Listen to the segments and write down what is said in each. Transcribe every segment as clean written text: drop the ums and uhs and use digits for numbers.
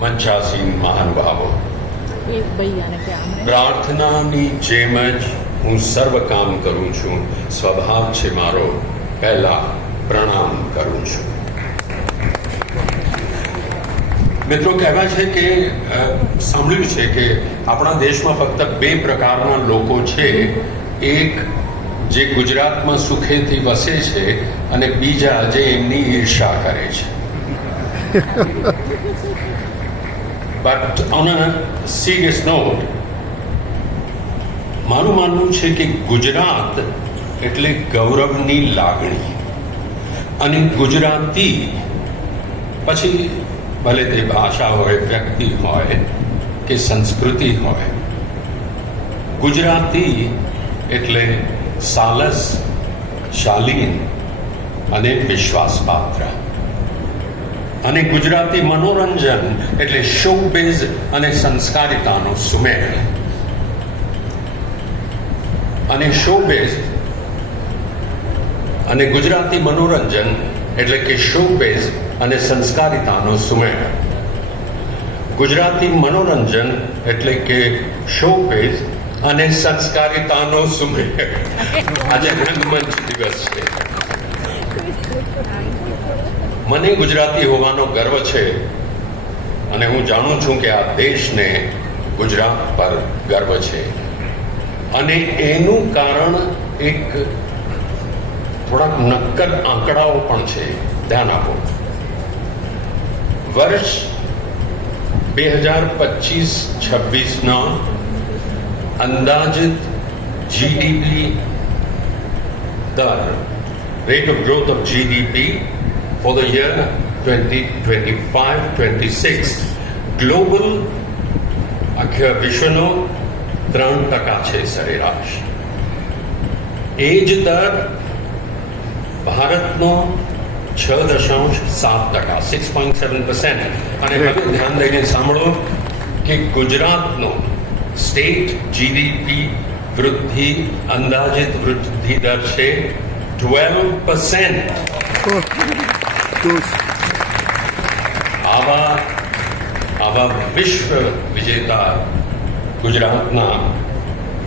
મંચાસીન મહાનુભાવો, પ્રાર્થનાની જેમ જ હું સર્વ કામ કરું છું. સ્વભાવ છે મારો, પહેલા પ્રણામ કરું છું. મિત્રો, કહેવાય છે કે સાંભળ્યું છે કે આપણા દેશમાં ફક્ત બે પ્રકારના લોકો છે. એક જે ગુજરાતમાં સુખેથી વસે છે અને બીજા જે એમની ઈર્ષા કરે છે. But on a serious note, મારું માનવું છે કે ગુજરાત એટલે ગૌરવની લાગણી, અને ગુજરાતી પછી ભલે તે ભાષા હોય, વ્યક્તિ હોય કે સંસ્કૃતિ હોય, ગુજરાતી એટલે સાલસ, શાલીન અને વિશ્વાસપાત્ર. અને ગુજરાતી મનોરંજન એટલે શોબેઝ અને સંસ્કારિતાનો સુમેળ. અને શોબેઝ અને ગુજરાતી મનોરંજન એટલે કે શોબેઝ અને સંસ્કારિતાનો સુમેળ. ગુજરાતી મનોરંજન એટલે કે શોબેઝ અને સંસ્કારિતાનો સુમેળ. આજે રંગમંચ દિવસ છે. મને ગુજરાતી હોવાનો ગર્વ છે, અને હું જાણું છું કે આ દેશને ગુજરાત પર ગર્વ છે. અને એનું કારણ એક થોડાક નક્કર આંકડાઓ પણ છે. ધ્યાન આપો. વર્ષ 2025-26ના અંદાજિત જીડીપી દર, rate of growth of GDP for the year 2025-26 global આખા વિશ્વનો 3% છે સરેરાશ. એ જ દર ભારતનો 6.7%, 6.7%. અને હવે ધ્યાન દઈને સાંભળો કે ગુજરાતનો સ્ટેટ જીડીપી વૃદ્ધિ અંદાજિત વૃદ્ધિ દર છે 12%. આવા વિશ્વ વિજેતા ગુજરાતના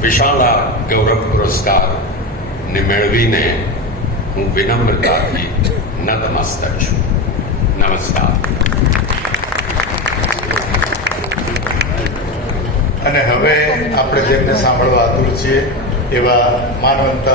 વિશાળા ગૌરવ પુરસ્કારને મેળવીને હું વિનમ્રતાથી નતમસ્તક છું. નમસ્કાર. અને હવે આપણે જેમને સાંભળવા આતુર છીએ એવા માનવંત